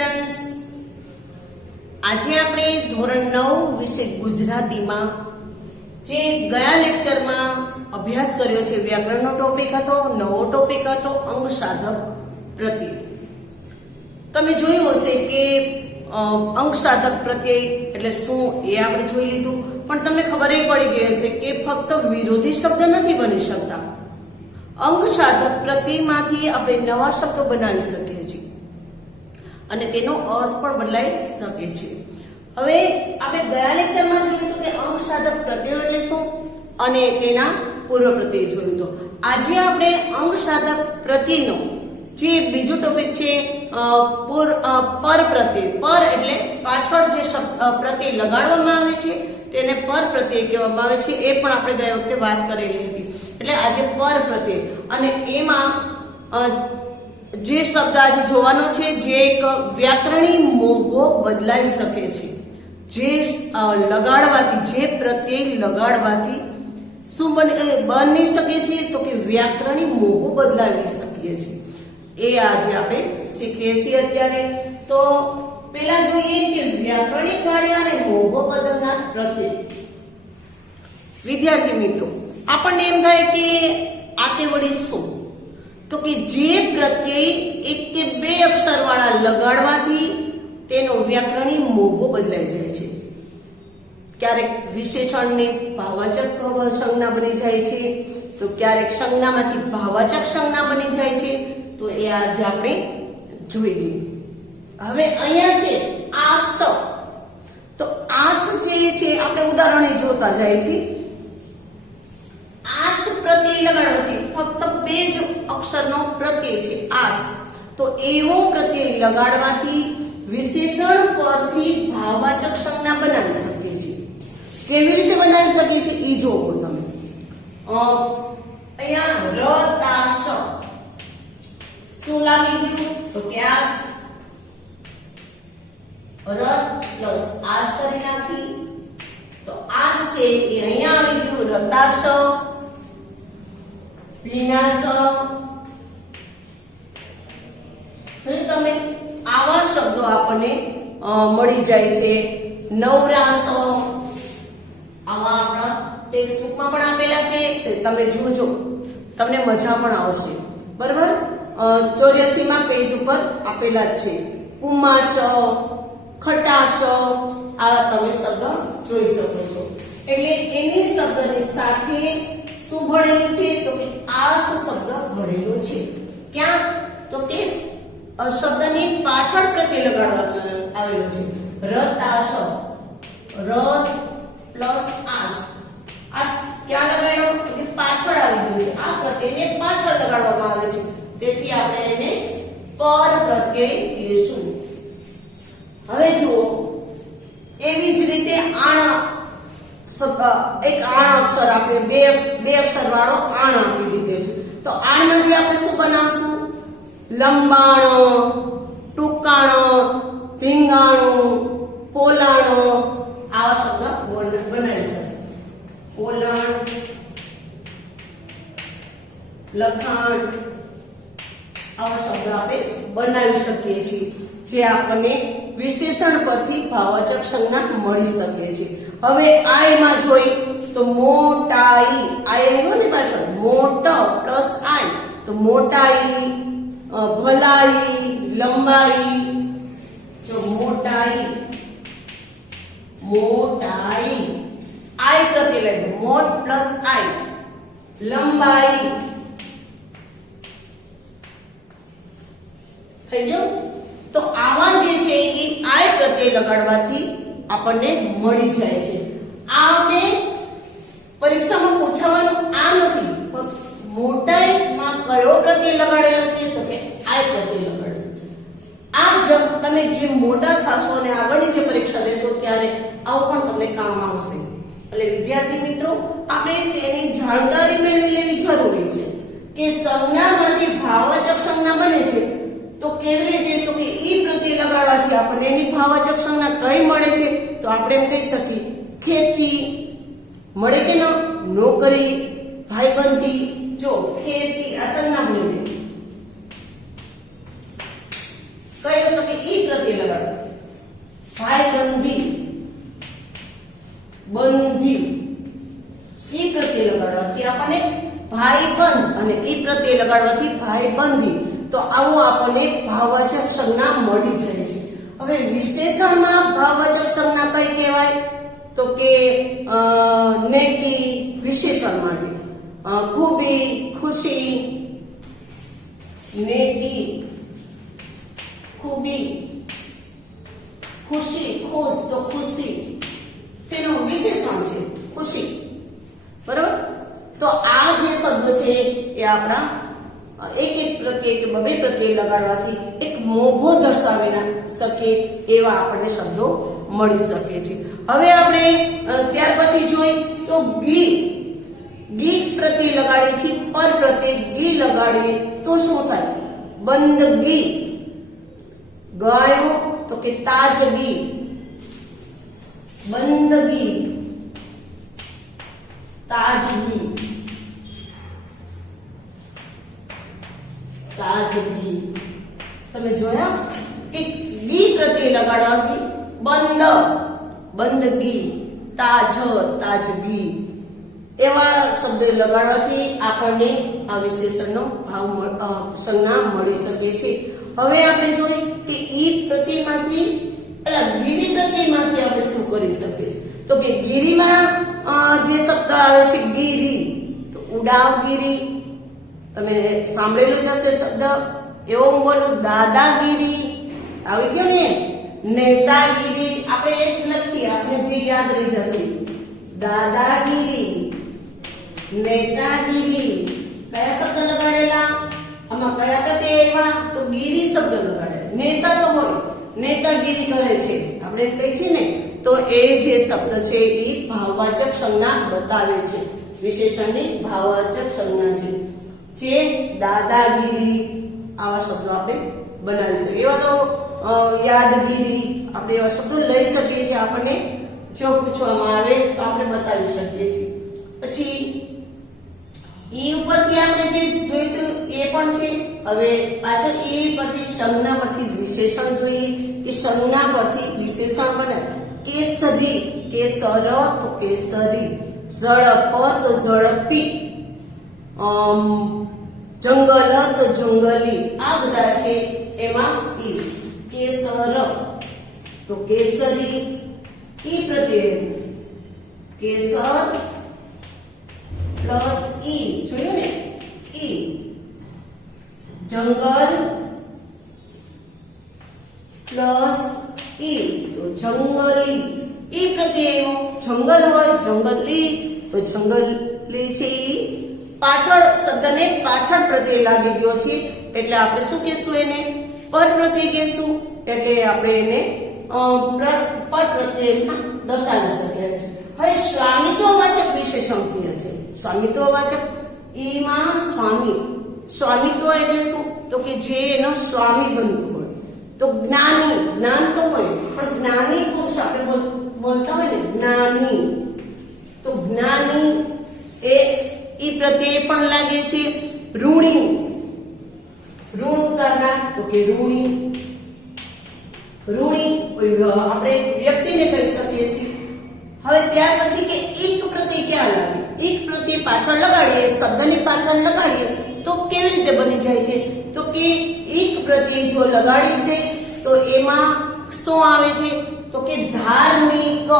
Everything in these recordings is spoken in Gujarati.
સ્ટુડન્ટ્સ, આજે આપણે ધોરણ 9 વિશે ગુજરાતીમાં જે ગયા લેક્ચરમાં અભ્યાસ કર્યો છે, વ્યાકરણનો ટોપિક હતો, નવો ટોપિક હતો અંગ સાધક પ્રત્યય. તમે જોયું હશે કે અંગ સાધક પ્રત્યય એટલે શું એ આપણે જોઈ લીધું, પણ તમને ખબર એ પડી ગઈ હશે કે ફક્ત વિરોધી શબ્દ નથી બની શકતા. અંગ સાધક પ્રત્યયમાંથી આપણે નવા શબ્દો બનાવી શકીએ છીએ અને તેનો અર્થ પણ બદલાઈ શકે છે. હવે આપણે ગયા લેક્ચરમાં જોયું કે અંગ સાધક પ્રત્યય એટલે શું અને તેના પૂર્વ પ્રત્યય જોયું તો આજે આપણે અંગ સાધક પ્રત્યયનો જે બીજો ટોપિક છે પર પ્રત્યય. પર એટલે પાછળ જે પ્રત્યય લગાડવામાં આવે છે તેને પર પ્રત્યય કહેવામાં આવે છે. એ પણ આપણે ગયા વખતે વાત કરેલી હતી. એટલે આજે પર પ્રત્યય અને એમાં જે શબ્દ આજે જોવાનો છે જે એક વ્યાકરણી મોભો બદલાઈ શકે છે. જે લગાડવાથી, જે પ્રત્યય લગાડવાથી શું બની શકે છે તો કે વ્યાકરણી મોભો બદલાવી શકીએ છીએ. એ આજે આપણે શીખીએ છીએ. અત્યારે તો પેલા જોઈએ કે વ્યાકરણિક કાર્ય અને મોભો બદલનાર પ્રત્યય. વિદ્યાર્થી મિત્રો, આપણને એમ થાય કે આ તે વળી શું, તો કે જે પ્રત્યય એક કે બે અક્ષર વાળા લગાડવાથી તેનો વ્યાકરણી મોભો બદલાઈ જાય છે. ક્યારેક વિશેષણની ભાવવાચક સંજ્ઞા બની જાય છે, તો ક્યારેક સંજ્ઞામાંથી ભાવવાચક સંજ્ઞા બની જાય છે. તો એ આજે આપણે જોઈએ. હવે અહીંયા છે આસ. તો આસ જે છે આપણે ઉદાહરણે જોતા જાય છે. આસ પ્રત્યય લગાડવાથી ફક્ત બે જ અક્ષરનો પ્રત્યય છે આસ. તો એવો પ્રત્યય લગાડવાથી વિશેષણ પરથી ભાવવાચક સંજ્ઞા બનાવી શકીએ છીએ. કેવી રીતે બનાવી શકીએ છીએ ઈ જોવો તમે. અહીંયા રતાશ શું લાગી ગયું તો કે આસ, રત પ્લસ આસ કરી નાખી તો આસ છે એ અહીંયા આવી ગયું રતાશ, વિનાશ. તમે આવા શબ્દો આપણને મળી જાય છે. નવરાશ આવા આપણા ટેક્સ્ટ બુકમાં પણ આપેલા છે, તમે જોજો, તમને મજા પણ આવશે. બરાબર, 84 માં પેજ ઉપર આપેલા જ છે. ઉમાશ, ખટાશ આવા તમે શબ્દ જોઈ શકો છો. એટલે એની શબ્દની સાથે શું ભળેલું છે તો કે આસ શબ્દ ભળેલો છે. ક્યાં તો કે શબ્દની પાછળ પ્રત્યય લગાડવામાં આવેલો છે. રતાશ, રત પ્લસ આસ. આસ ક્યાં લગાડ્યો એટલે પાછળ આવી ગયો છે. આ પ્રત્યયને પાછળ લગાડવામાં આવે છે, તેથી આપણે એને પર પ્રત્યય કહીશું. હવે જુઓ, એવી જ રીતે આણ શબ્દ, એક આણ અક્ષર આપણે બે અક્ષર વાળો આણ આપી દીધો છે. તો આણમાંથી આપણે શું બનાવશું? લંબાણ, ટૂંકાણ, ધીંગાણું, પોલાણ આવા શબ્દ બનાવી શકે. પોલાણ, લખાણ આવા શબ્દ આપણે બનાવી શકીએ છીએ, જે આપણને વિશેષણ પરથી ભાવવાચક સંજ્ઞા મળી શકે છે. હવે આઈમાં જોઈ તો મોટાઈ, આઈ આવ્યો ને પાછળ, મોટ પ્લસ આઈ તો મોટાઈ, ભલાઈ, લંબાઈ. જો મોટાઈ, મોટાઈ આઈ પ્રત્યય લાગ્યો, મોટ પ્લસ આઈ, લંબાઈ થઈ ગયું. તો આવા જે છે એ આઈ પ્રત્યય લગાડવાથી આપણને મળી જાય છે. આ આપણે પરીક્ષામાં પૂછવાનું આ નથી, મોટાઈમાં કયો પ્રત્યય લગાડેલો છે તો કે આઈ પ્રત્યય લગાડેલો છે. આ જબ તમે જે મોટા થશો અને આગળની જે પરીક્ષા લેશો ત્યારે આવું પણ તમને કામ આવશે. એટલે વિદ્યાર્થી મિત્રો, આપણે તેની જાણકારી મેળવી લેવી જરૂરી છે કે સંજ્ઞામાંથી ભાવવાચક સંજ્ઞા બને છે તો કેવી રીતે, તો કે ઈ પ્રત્યય લગાડવાથી આપણને એની ભાવવાચક સંજ્ઞા કઈ મળે છે તો આપણે એમ કહી શકીએ ખેતી મળે કે ન, નોકરી, ભાઈબંધી. જો ખેતી આ સંજ્ઞા બની, કયો તો કે ઈ પ્રત્યય લગાડો. ભાઈબંધી, બંધી ઈ પ્રત્યય લગાડવાથી આપણને ભાઈબંધ અને ઈ પ્રત્યય લગાડવાથી ભાઈબંધી. તો આવું આપણને ભાવવાચક સંજ્ઞા મળી જાય છે. હવે વિશેષણમાં ભાવવાચક સંજ્ઞા કઈ કહેવાય તો કે નેકી વિશેષણ માટે ખૂબી, ખુશી, નેકી, ખૂબી, ખુશી, ખુશ તો ખુશી શેનું વિશેષણ છે? ખુશી. બરાબર. તો આ જે શબ્દ છે એ આપણા એક એક પ્રત્યય કે બબે પ્રત્યય લગાડવાથી એક મોભો દર્શાવી શકે એવા આપણને શબ્દો મળી શકે છે. હવે આપણે ત્યાર પછી જોઈ તો ગી. ગી પ્રત્યય લગાડીએ છીએ, પર પ્રત્યય ગી લગાડીએ તો શું થાય? બંદગી. ગાયો તો કે તાજગી, બંદગી, તાજગી, તાજગી. તમે જોયા કે ગી પ્રત્યય લગાડવાથી બંદગી, તાજ, તાજગી એવા શબ્દો લગાડવાથી આપણને આ વિશેષણનો ભાવ સંજ્ઞા મળી શકે છે. હવે આપણે જોઈ કે ઈ પ્રત્યયમાંથી ગીરી પ્રત્યયમાંથી આપણે શું કરી શકીએ તો કે ગીરીમાં જે શબ્દ આવે છે ગીરી, તો ઉડાવગીરી તમે સાંભળેલું જ હશે શબ્દ. એવો હું બોલું દાદાગીરી આવી ગયો ને. નેતાગીરી આપણે એ જ લખીએ, આપણે જે યાદ રહી જશે. દાદાગીરી, નેતાગીરી કયા શબ્દ લગાડેલા? આમાં કયા પ્રત્યય આવ્યા? તો ગીરી શબ્દ લગાડેલા. નેતા તો હોય, નેતાગીરી કરે છે આપણે કહીએ છીએ ને, તો એ જે શબ્દ છે એ ભાવવાચક સંજ્ઞા બતાવે છે. વિશેષણની ભાવવાચક સંજ્ઞા છે. જે દાદાગીરી આવા શબ્દો આપણે બનાવી શકીએ. એવા તો યાદગીરી આપણે એવા શબ્દો લઈ શકીએ છીએ. આપણને જો પૂછવામાં આવે તો આપણે બતાવી શકીએ છીએ. પછી ઈ ઉપરથી આપણે જે જોયું એ પણ છે. હવે પાછળ એ પરથી સંજ્ઞા પરથી વિશેષણ જોઈએ કે સંજ્ઞા પરથી વિશેષણ બને. કેસરી, કેસર તો કેસરી, ઝડપ તો ઝડપી, જંગલ તો જંગલી. આ બધા છે એમાં ઈ. કેસર તો કેસરી, ઈ પ્રત્યય કેસર પ્લસ ઈ, જોયું ને ઈ. જંગલ પ્લસ ઈ તો જંગલી. ઈ પ્રત્યય જંગલ હોય, જંગલી તો જંગલી છે ઈ. પાછળ શબ્દને પાછળ પ્રત્યય લાગી ગયો છે એટલે આપણે શું કહેશું? એને પર પ્રત્યય કહેશું. એટલે આપણે એને પર પ્રત્યયમાં દર્શાવી શકીએ છીએ. હવે સ્વામિત્વવાચક વિશેષણ કહે છે. સ્વામિત્વવાચક ઈમાં સ્વામી. સ્વામિત્વ એટલે શું? તો કે જે એનો સ્વામી બનવું હોય. તો જ્ઞાની, જ્ઞાન તો હોય પણ જ્ઞાની પુરુષ આપણે બોલતા હોય ને જ્ઞાની, તો જ્ઞાની એ ઈ પ્રત્યય પણ લાગે છે. ઋણી, ઋણ ઉતારનાર તો કે ઋણી. ઋણી આપણે વ્યક્તિને કહી શકીએ છીએ. હવે ત્યાર પછી કે એક પ્રત્યય ક્યાં લાગે? એક પ્રત્યય પાછળ લગાડીએ, શબ્દની પાછળ લગાડીએ તો કેવી રીતે બની જાય છે? તો કે એક પ્રત્યય જો લગાડી દે તો એમાં શું આવે છે? તો કે ધાર્મિક.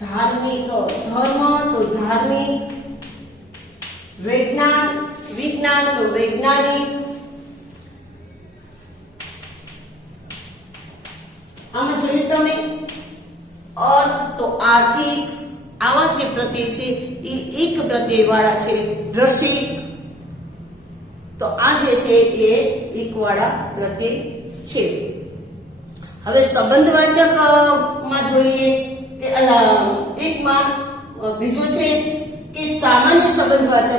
ધાર્મિક, ધર્મ તો ધાર્મિક, વિજ્ઞાન, વિજ્ઞાન તો વૈજ્ઞાનિક. આમાં જોઈએ તમે અર્થ તો આર્થિક. આવા જે પ્રત્યય છે એ એક પ્રત્યય વાળા છે. રસિક તો આ જે છે એ એક વાળા પ્રત્યય છે. હવે સંબંધવાચક માં જોઈએ કે એકમાં બીજો છે કે સામાન્ય સંબંધવાચક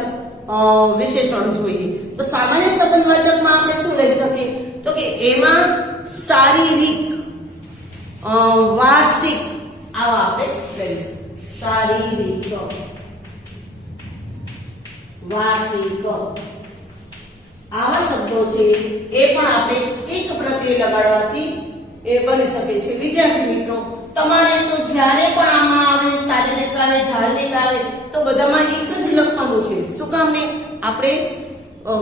વિશેષણ જોઈએ. તો સામાન્ય સંબંધવાચકમાં આપણે શું લઈ શકીએ? તો કે એમાં શારીરિક, વાર્ષિક આવા આપણે લઈએ. શારીરિક, વાર્ષિક આવા શબ્દો છે એ પણ આપણે એક પ્રત્યય લગાડવાથી એ બની શકે છે. વિદ્યાર્થી મિત્રો, તમારે તો જ્યારે પણ આમાં આવે શારીરિક આવે ધાર્મિક આવે તો બધામાં એક જ લખવાનું છે. શું કામ ને આપણે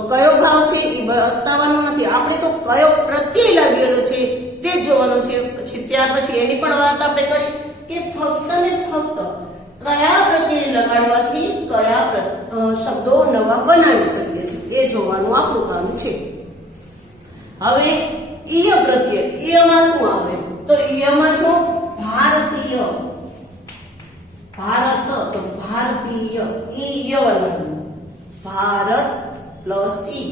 કયો ભાવ છે એ બતાવવાનો નથી, આપણે તો કયો પ્રત્યય લાગેલો છે તે જોવાનો છે. પછી ત્યાર પછી એની પણ વાત આપણે કરી કે ફક્ત ને ફક્ત કયા પ્રત્યય લગાડવાથી કયા શબ્દો નવા બનાવી શકીએ છીએ એ જોવાનું આપણું કામ છે. હવે ઈય પ્રત્યય, ઈયમાં શું આવે તો ઈયમાં જો ભારતીય, ભારત તો ભારતીય, ઈય લગાડવું, ભારત પ્લસ ઈ,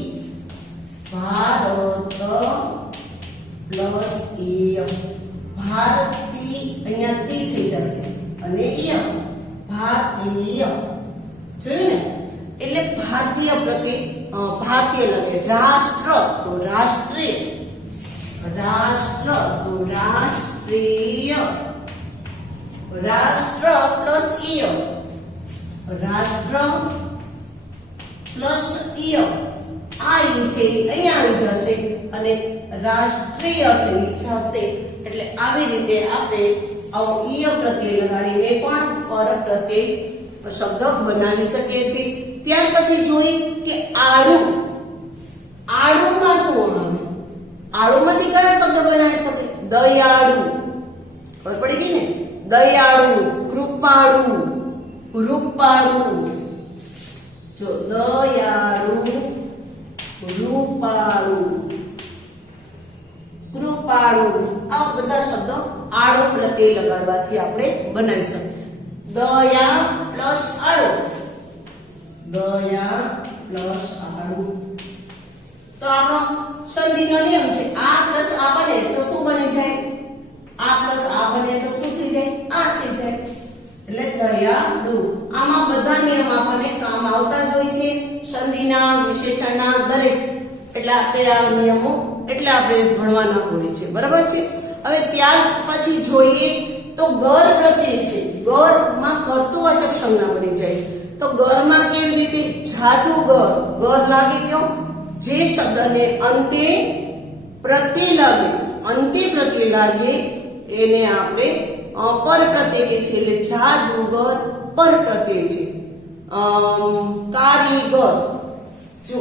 ભારત પ્લસ ઈય, ભારતી અહીંયા તી થઈ જશે અને ઈય ભારતીય. જોયું ને, એટલે ભારતીય પ્રત્યય ભારતીય લગે. રાષ્ટ્ર તો રાષ્ટ્રીય, રાષ્ટ્ર તો રાષ્ટ્રીય, રાષ્ટ્ર પ્લસ ઈય, રાષ્ટ્ર પ્લસ ઈય, આ ઈ છે અહીંયા આવી જશે અને રાષ્ટ્રીય થઈ જશે. એટલે આવી રીતે આપણે આવો ઈય પ્રત્યય લગાડીને પણ પર પ્રત્યય શબ્દ બનાવી શકીએ છીએ. ત્યાર પછી જોઈએ કે આડું, આડુમાં શું આવે? આડુમાંથી કયો શબ્દ બનાવી શકે? દયાળુ, ખબર પડી ગઈ ને? દયાળુ, કૃપાળુ, રૂપાળુ. જો દયાળુ, રૂપાળુ, કૃપાળુ, આ બધા શબ્દો આડો પ્રત્યય લગાડવાથી આપણે બનાવી શકીએ. દયા પ્લસ આળુ, દયા પ્લસ આળુ. તો આપણો સંધિનો નિયમ છે આ પ્લસ આ બને તો શું બની જાય? આ પ્લસ આ બને તો શું થઈ જાય? આ થઈ જાય. એટલે દયાળુ. આમાં બધા નિયમ આપણને કામ આવતા જ હોય છે, સંધિના, વિશેષણના, દરેક. એટલે આપણે આ નિયમો એટલે આપણે ભણવાના હોય છે, બરાબર છે. હવે ત્યાર પછી જોઈએ તો ગર પ્રત્યય છે. ગર માં કર્તૃવાચક સંજ્ઞા બની જાય. તો ગર માં કેવી રીતે? જાદુગર, ગર લાગે કયો? જે શબ્દને અંતે પ્રત્યય લાગે, અંતે પ્રત્યય લાગે એને આપણે પર પ્રત્યય કહે છે. એટલે જાદુગર પર પ્રત્યય છે. કારીગર, જો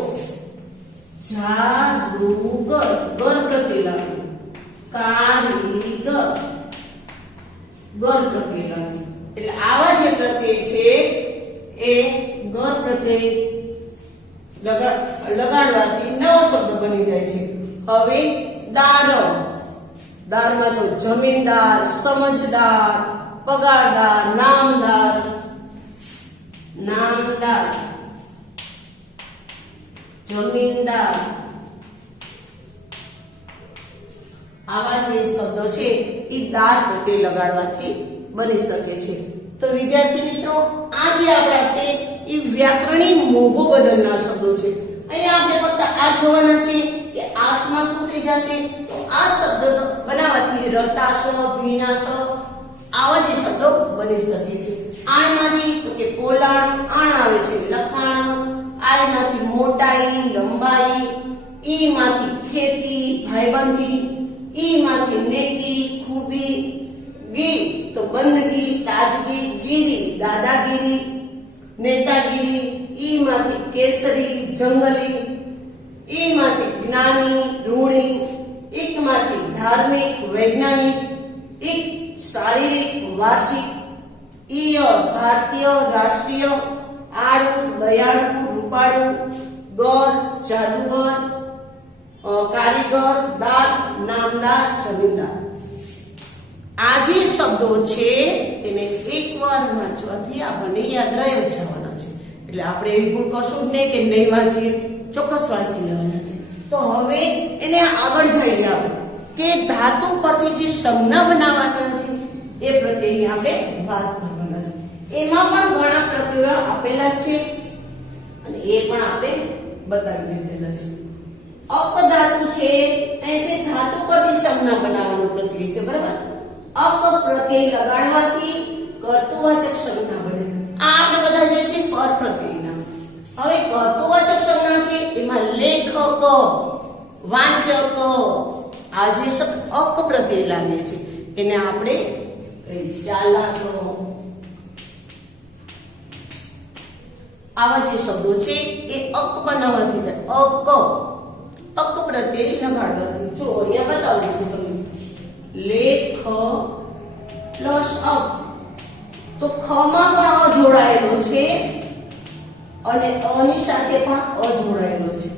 જાદુગર ગર પ્રત્યય લાગે, કારીગર ગર પ્રત્યય લાગે. એટલે આવા જે પ્રત્યય છે એ ગર પ્રત્યય લગાડવાથી નવો શબ્દ બની જાય છે. હવે દાર, દારમાં તો જમીનદાર, સમજદાર, પગારદાર, નામદાર, નામદાર, જમીનદાર, આવા જે શબ્દો છે એ દાર પ્રત્યય લગાડવાથી બની શકે છે. તો વિદ્યાર્થી મિત્રો, આ જે આપણા છે એ વ્યાકરણી મોભો બદલનાર શબ્દો છે. અહીંયા આપણે ફક્ત આ જોવાના છે કે આશમાં શું થઈ જશે. તો આ શબ્દ બનાવવાથી રતાશ, ભીનાશ આવા જે શબ્દો બની શકે છે. આણમાંથી તો કે પોલાણ, આણ આવે છે લખાણ, આઈમાંથી મોટાઈ, લંબાઈ, ઈ માંથી ખેતી, ભાઈબંધી, ઈ માંથી નેકી, ખૂબી, ગી તો બંદગી, તાજગી, ગીરી દાદાગીરી, નેતાગીરી, ઈ માંથી કેસરી, જંગલી, ઈ માંથી જ્ઞાની, ઋણી, એક માંથી ધાર્મિક, વૈજ્ઞાનિક, એક શારીરિક, વાર્ષિક, ઈય ભારતીય, રાષ્ટ્રીય, આળુ દયાળુ, રૂપાળુ, ગર જાદુગર, કારીગર, દાર નામદાર, જમીનદાર. આ જે શબ્દો છે એને એકવાર વાંચવાથી આપણને યાદ રહી જ જવાના છે. એટલે આપણે એવી ભૂલ કરશું જ નહીં કે નહીં વાંચીએ, ચોક્કસ વાંચી લેવાના છે. તો હવે એને આગળ જઈએ આપણે કે ધાતુ પરથી જે સંજ્ઞા બનાવવાના છે એ પ્રત્યેની આપણે વાત કરવાના છે. એમાં પણ ઘણા પ્રત્યયો આપેલા છે અને એ પણ આપણે બતાવી દીધેલા છે. અપધાતુ છે એ જે ધાતુ પરથી સંજ્ઞા બનાવવાનું પ્રત્યય છે, બરાબર. અપ પ્રત્યય લગાડવાથી કર્તૃવાચક સંજ્ઞા બને. આ આપણે બધા જે છે પર પ્રત્યયના. હવે કર્તૃવાચક સંજ્ઞા છે એમાં લેખક, વાચક, આ જે શબ્દ અક પ્રત્યે લાગે છે એને આપણે ચાલાક, આવા જે શબ્દો છે એ અક બનાવવાથી થાય. અક પ્રત્યે લગાડવાથી. જો અહીંયા બતાવું છું તમને, લેખ પ્લસ અક, તો ખ માં પણ અ જોડાયેલો છે અને અ ની સાથે પણ અ જોડાયેલો છે.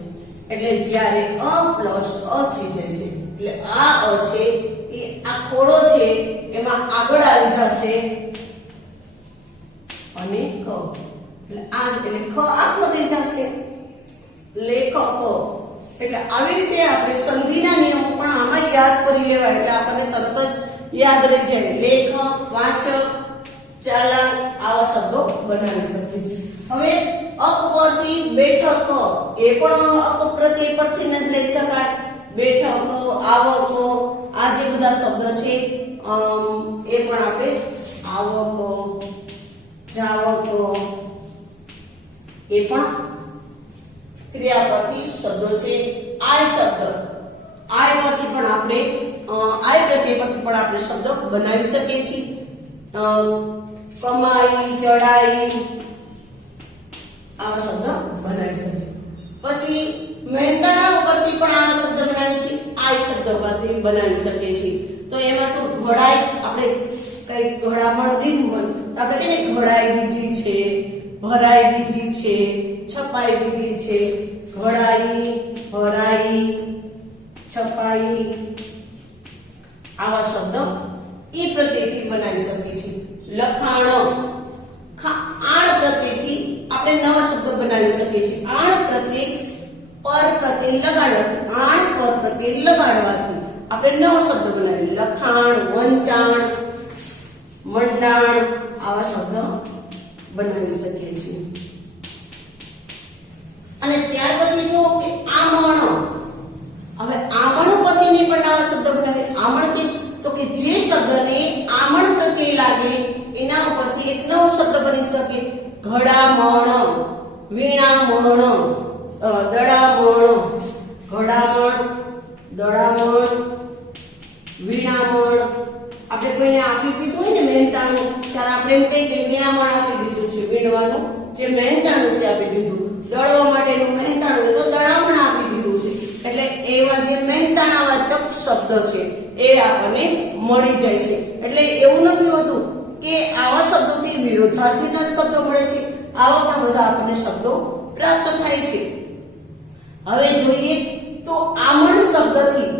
એટલે જ્યારે અ પ્લસ અ થઈ જાય છે એટલે આ અ છે એ આ ખોડો છે એમાં આગળ આવી જશે અને ક, એટલે આ એટલે ખ આખો થઈ જશે, લેખક. એટલે આવી રીતે આપણે સંધિના નિયમો પણ આમાં યાદ કરી લેવા એટલે આપણને તરત જ યાદ રહી જાય. લેખક, વાચક, ચાલાક આવા શબ્દો બનાવી શકીએ છીએ. હવે અક પરથી બેઠક, એ પણ અક પ્રત્યય પરથી જ લઈ શકાય. બેઠક, આવક, આ જે બધા શબ્દ છે એ પણ આપણે આવક, જાવક એ પણ ક્રિયાપદથી શબ્દો છે. આય શબ્દ, આય પરથી પણ આપણે આય પ્રત્યય પરથી પણ આપણે શબ્દ બનાવી શકીએ છીએ. કમાઈ, ચડાઈ આવા શબ્દ બનાવી શકીએ. પછી મહેનતાણા ઉપરથી પણ આવા શબ્દ બનાવી છે, આય શબ્દ પરથી બનાવી શકીએ છીએ. તો એમાં શું, ઘડાઈ, આપણે કઈ ઘડામણ દીધું હોય તો આપણે તેને ઘડાઈ દીધી છે, ભરાઈ દીધી છે, છપાઈ દીધી છે. ઘડાઈ, ભરાઈ, છપાઈ આવા શબ્દ ઈ પ્રત્યયથી બનાવી શકીએ છીએ. લખાણ, આણ પ્રત્યયથી આપણે નવા શબ્દ બનાવી શકીએ છીએ. આણ પ્રત્યય પર પ્રત્યય લગાડવાથી, આણ પર પ્રત્યય લગાડવાથી આપણે નવો શબ્દ બનાવીએ. લખાણ, વંચાણ, મંડાણ આવા શબ્દ બનાવી શકીએ છીએ. અને ત્યાર પછી જો કે આમણ, હવે આમણ પરથી પણ નવા શબ્દ બનાવે. આમણ કે તો કે જે શબ્દને આમણ પ્રત્યય લાગે એના ઉપરથી એક નવો શબ્દ બની શકે. ઘડામણ, વીણામણ, દડામણ, ઘડામણ, દડામણ, વીણામણ. આપણે કોઈને આપી દીધું હોય ને મહેનતાણું, ત્યારે આપણે એમ કહીએ કે વીણામણ આપી દીધું છે. વીણવાનું જે મહેનતાણું છે આપી દીધું. દળવા માટેનું મહેનતાણું તો દડામણ આપી દીધું છે. એટલે એવા જે મહેનતાણાવાચક શબ્દ છે એ આપણને મળી જાય છે. એટલે એવું નથી હોતું કે આવા શબ્દોથી વિરોધાર્થીના શબ્દો મળે છે, આવા પણ બધા આપણને શબ્દો પ્રાપ્ત થાય છે. હવે જોઈએ તો આમણ શબ્દથી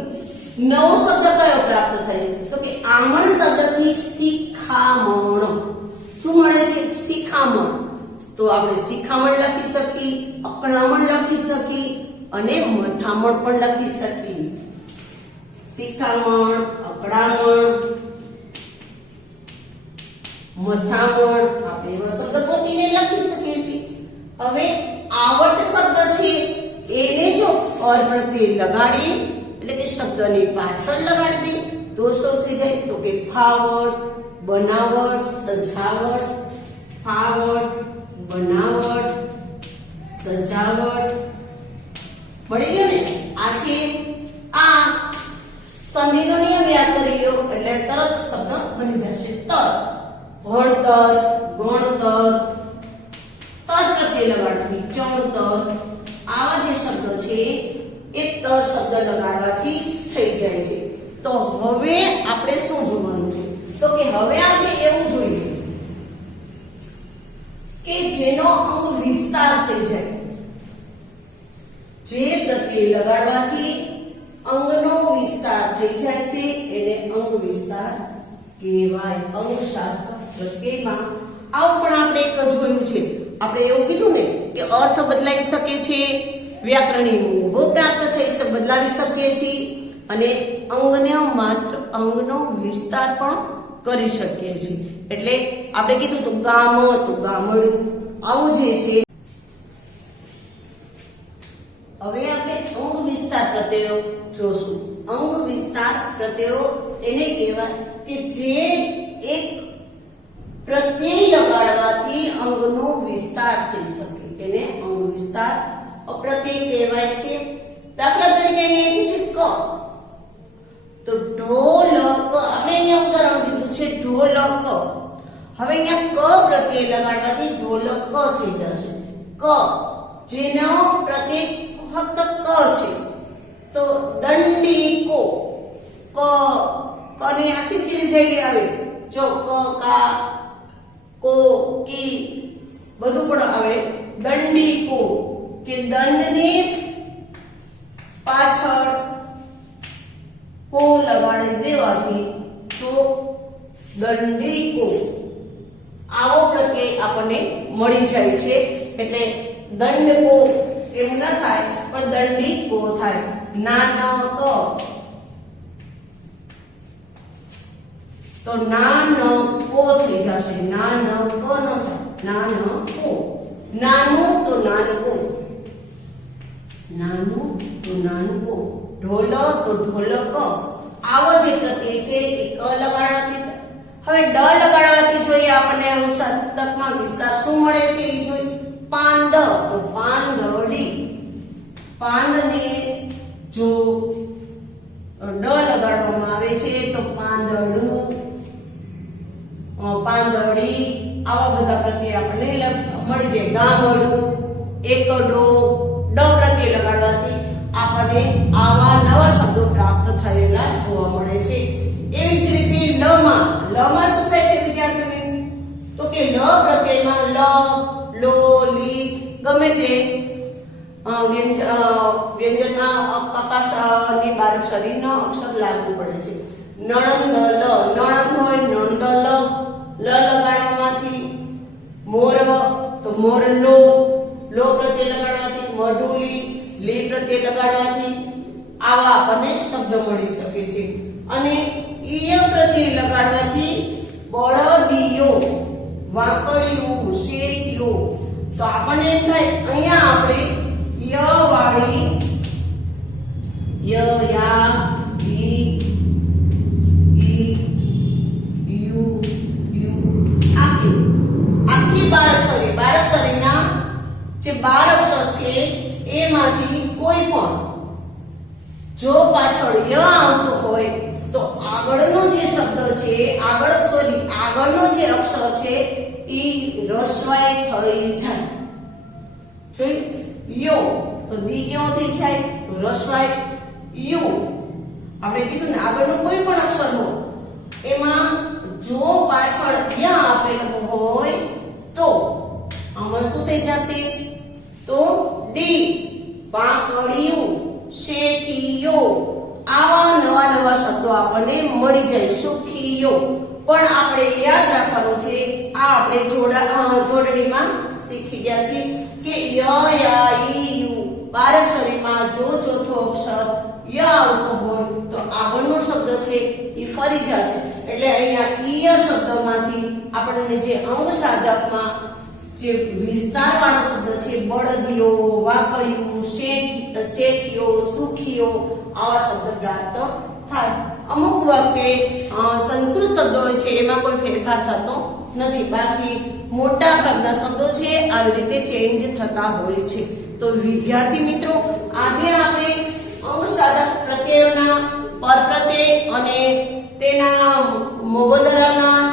નવો શબ્દ કયો પ્રાપ્ત થાય છે? તો કે આમણ શબ્દથી શિખામણ. શું મળે છે? શિખામણ. તો આપણે શિખામણ લખી શકીએ, અકળામણ લખી શકીએ અને મથામણ પણ લખી શકીએ. શિખામણ, અકળામણ, મથામણ આપણે એવા શબ્દ ગોતીને લખી શકીએ છીએ. હવે આવટ શબ્દ છે એને જો અર પ્રત્યય લગાડીએ એટલે કે શબ્દની પાછળ લગાડી દે તો શું થઈ જાય? તો કે ફાવટ, બનાવટ, સજાવટ. ફાવટ, બનાવટ, સજાવટ મળી ગયો ને? આ છે આ સંધિનો નિયમ યાદ કરી લો એટલે તરત શબ્દ બની જશે. તર, ભણતર, ગણતર, તર પ્રત્યય લગાડવાથી ચણતર આવા જે શબ્દો છે એ તર શબ્દ લગાડવાથી થઈ જાય છે. તો હવે આપણે શું જોવાનું છે? તો કે હવે આપણે એવું જોઈએ કે જેનો અંગ વિસ્તાર થઈ જાય, જે પ્રત્યય લગાડવાથી અંગનો વિસ્તાર થઈ જાય છે એને અંગ વિસ્તાર કહેવાય. અંગશાસ્ત્ર પ્રત્યયમાં આવું પણ આપણે એક જોયું છે. આપણે એવું કીધું ને કે અર્થ બદલાઈ શકે છે, વ્યાકરણિક મોભો પ્રાપ્ત થઈ બદલાવી શકીએ છીએ અને અંગનો માત્ર અંગનો વિસ્તાર પણ કરી શકીએ છીએ. એટલે આપણે કીધું તો ગામ, તો ગામડું આવું જે છે. હવે આપણે અંગ વિસ્તાર પ્રત્યયો જોશું. અંગ વિસ્તાર પ્રત્યયો એને કહેવાય કે જે એક પ્રત્યય લગાડવાથી અંગનો વિસ્તાર થઈ શકે એને અંગ વિસ્તાર પ્રત્યય કહેવાય છે. દાખલા તરીકે અહીંયા છે ક, તો ઢોલક. આપણે અહીંયા ઉદાહરણ દીધું છે ઢોલક. હવે અહીંયા ક પ્રત્યય લગાડવાથી ઢોલક થઈ જશે. ક જેનો પ્રત્યય ફક્ત ક છે, તો દંડીકો. ક કની આખી સિરીઝ આવી આવે, જો ક કા કો કી બધું પણ આવે. દંડીકો કે દંડને પાછળ કો લગાડી દેવાથી તો દંડીકો આવો પ્રત્યય આપણને મળી જાય છે. એટલે દંડકો એવું ના થાય, પણ દંડીકો થાય. નાનક તો નાનકો થઈ જશે. નાનક ન થાય, નાનકો. નાનું તો નાનકો, નાનું તો નાનકો. ઢોલ તો ઢોલક. આવો જે પ્રત્યય છે એ ક લગાડવાથી. હવે ડ લગાડવાથી જોઈએ આપણને શબ્દકમાં વિસ્તાર શું મળે છે એ જોઈએ. પાંદ તો પાંદડી. પાંદને જો ડ લગાડવામાં આવે છે તો પાંદડું, પાંદડી આવા બધા પ્રત્યય આપણને મળી જાય. ગામડું, એકડો. ડ પ્રત્યય લગાડવાથી આપણને આવા નવા શબ્દો પ્રાપ્ત થયેલા જોવા મળે છે. એવી જ રીતે લમાં શું થાય છે વિદ્યાર્થીઓ? તો કે લ પ્રત્યયમાં લ, લો, લી ગમે તે વ્યંજનના અકાશની બારક્ષરીનો અક્ષર લાગુ પડે છે. નણંદ લ, નણંદ હોય નણંદ લ લગાડવામાંથી. મોર તો મોરલો, લો પ્રત્યય લગાડવાથી. મઢુલી, લી પ્રત્યય લગાડવાથી આવા આપણને શબ્દ મળી શકે છે. અને ઈય પ્રત્યય લગાડવાથી બળદિયો, વાંકડિયું, શેઠિયો. તો આપણને એમ થાય અહીંયા આપણે ય વાળી ય, યા, ઈ, યુ, આખી બારાક્ષરીના જે 12 અક્ષર છે એમાંથી કોઈ પણ જો પાછળ ય આવતો હોય તો આગળનો જે શબ્દ છે, આગળનો જે અક્ષર છે ઈ રસ્વાય થઈ જાય. જોઈ યો તો દી કેવો થઈ જાય? તો રસ્વાય. યુ આપણે કીધું ને આગળનો કોઈ પણ અક્ષર હોય એમાં જો પાછળ ય આપેલું હોય તો આમાં શું થઈ જશે? તો ડી. વાંકડિયું, શેઠિયો આવા નવા શબ્દો આપણને મળી જાય. સુખીયો પણ આપણે યાદ રાખવાનું છે, આ આપણે જોડણીમાં શીખી ગયા છીએ કે ય, યા, ઈ, યુ બારાક્ષરીમાં જો ચોથો અક્ષર ય આવતો હોય તો આગળનો શબ્દ છે એ ફરી જશે. એટલે અહીંયા ઈય શબ્દમાંથી આપણને જે અંગ સાધકમાં જે વિસ્તારવાળો શબ્દ છે બળદિયો, વાંકડિયું, શેઠિયો, સુખીયો આવા શબ્દ પ્રાપ્ત થાય. અમુક વખતે સંસ્કૃત શબ્દો હોય છે એમાં કોઈ ફેરફાર થતો નથી, બાકી મોટા ભાગના શબ્દો છે આવી રીતે ચેન્જ થતા હોય છે. તો વિદ્યાર્થી મિત્રો, આજે આપણે અંગ સાધક પ્રત્યયોના પરપ્રત્યય અને તેના મોગદરાના,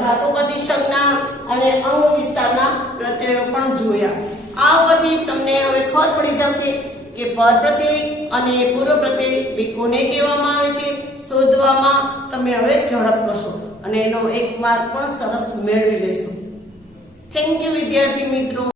ધાતુ પ્રતિસંજ્ઞા અને અંગ વિસ્તારના પ્રત્યયો પણ જોયા. આ પરથી તમને હવે ખબર પડી જશે કે પરપ્રત્યય અને પૂર્વ પ્રત્યય કોને કહેવામાં આવે છે. શોધવામાં તમે હવે ઝડપ કરશો અને એનો એક માર્ક પણ સરસ મેળવી લેશો. થેન્ક યુ વિદ્યાર્થી મિત્રો.